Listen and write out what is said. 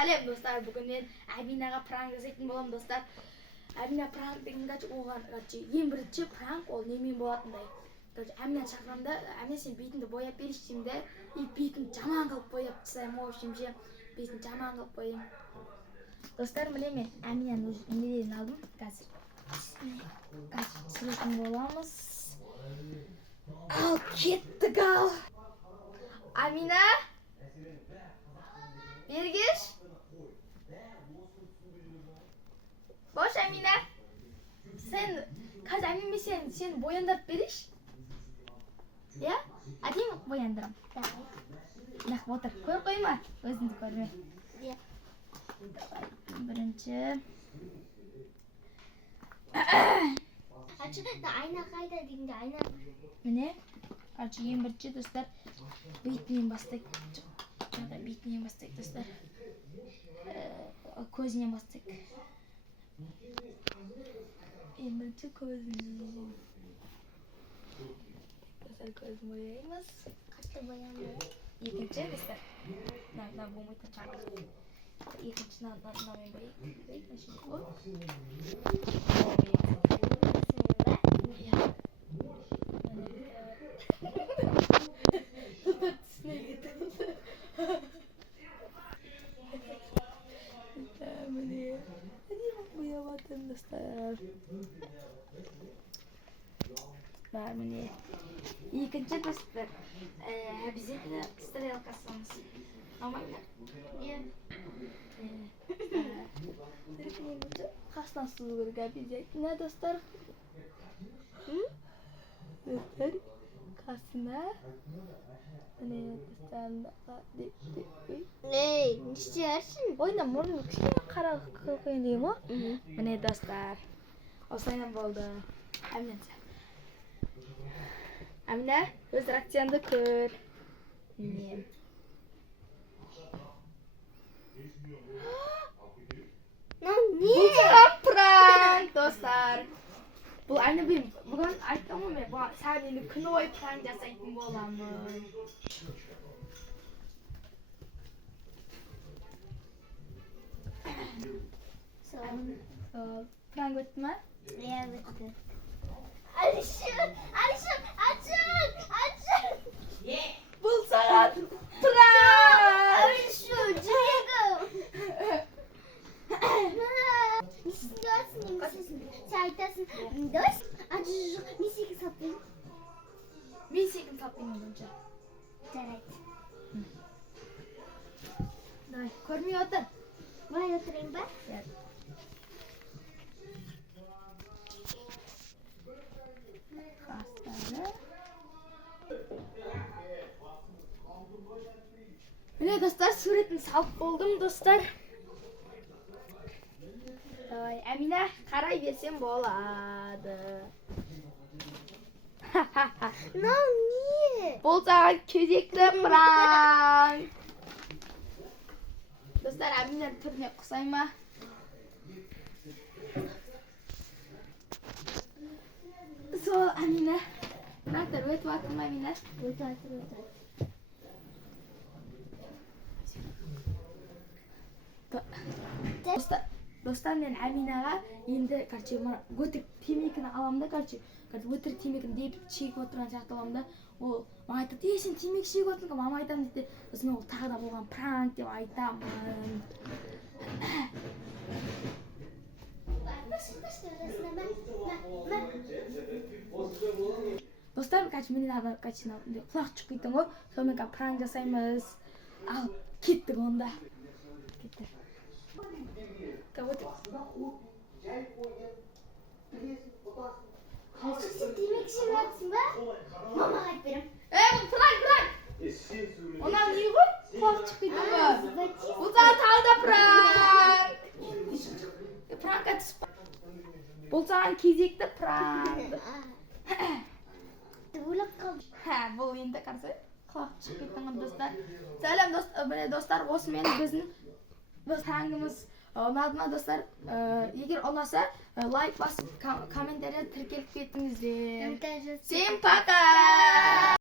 Сәлем достар, бүгін мен Аминаға пранк жасайтын боламын достар. Амина пранк деген оған ең бірінші пранк ол немен болатындай. Амина шақырамда, Амина сен бетіңді бояп берші деймін де, и бетімді жаман қылып бояп тастаймын. В общем, бетімді жаман қылып бояймын. Достар, міне мен Аминаны неден алдым қазір. Түсіретін боламыз. Ал кеттік ал. Амина? Бергеш? Бош, Амина? Сен, қазір Амина сен бояндырып береш? Я? Әдемі бояндырам. Нақ, отыр. Көр қойма, өзіңді көрме. Бірінші. Айна қайда дегенде айна. Міне, ең бірінші достар, бетінен бастайық. Бетінен бастайық достар. Көзінен бастайық. Ең бірінші көзінен. Достар, көзін бояймыз. Қатты боямыз. Екінші достар. Мына болмайтын шағыр. Екінші намен Бар міне. Екінші достар. Обязательно стрелка солнца. Нормально? Қасынан сызу керек обязательно достар. Достар, қасына. Міне достар. Ей, не істерсің? Ойна мұрны кішкене қара қылқайын деймін о. Міне достар. Осылайынан болды. Амина, өз реакцияңды көр. Міне. Не? Пранк достар. Бұл әні бүгін айттым ғой мен, саған енді күні бойы пранк жасайтын боламын. Пранк өтті ме? Иә, өтті. Алишан! Бұл саған пранк! Алишан, жүрегім! Не істерсің? Сен айтасың, дос, жоқ, мен секін саппаймын. Мен секін саппаймын бұнша. Жарайды. Давай, көрмей отыр. Былай отырайын ба? Міне достар, суретін салып болдым достар. Амина, қарай берсем болады. Мынау не? Бұл саған кезекті пранк. Достар, Амина түріне құсай ма? Сол, Амина. Пранктар өтіп атыр ма, Амина? Өтіп атыр. Достар, мен Аминаға енді, өтірік темекіні аламын да, өтірік темекіні дейіп шегіп отырған сияқты аламын да, ол маған айтады, сен темек шегіп отырған, мама айтамын дейді, сосын ол тағы да болған пранк деп айтамын. Достар, менен құлақ шыққиттің ғой, сонымен пранк жасаймыз. Ал, кеттік онда. Кеттік. Сен темек шегіп жатсың ба? Мамаға айтып берем. Бұл пранк! Онан не ғой? Құлақ шыққиттің ғой. Бұл саған тағы да пранк! Пранкқа түсіп. Бұл саған кезекті пранк. Өліп қалды. Бұл енді қарсы құлақ шыққиттің достар. Сәлем достар, осымен біздің пранкымыз ұнады ма достар? Егер ұнаса, лайк басып, комментария тіркеліп кеттіңіздер. Всем пока!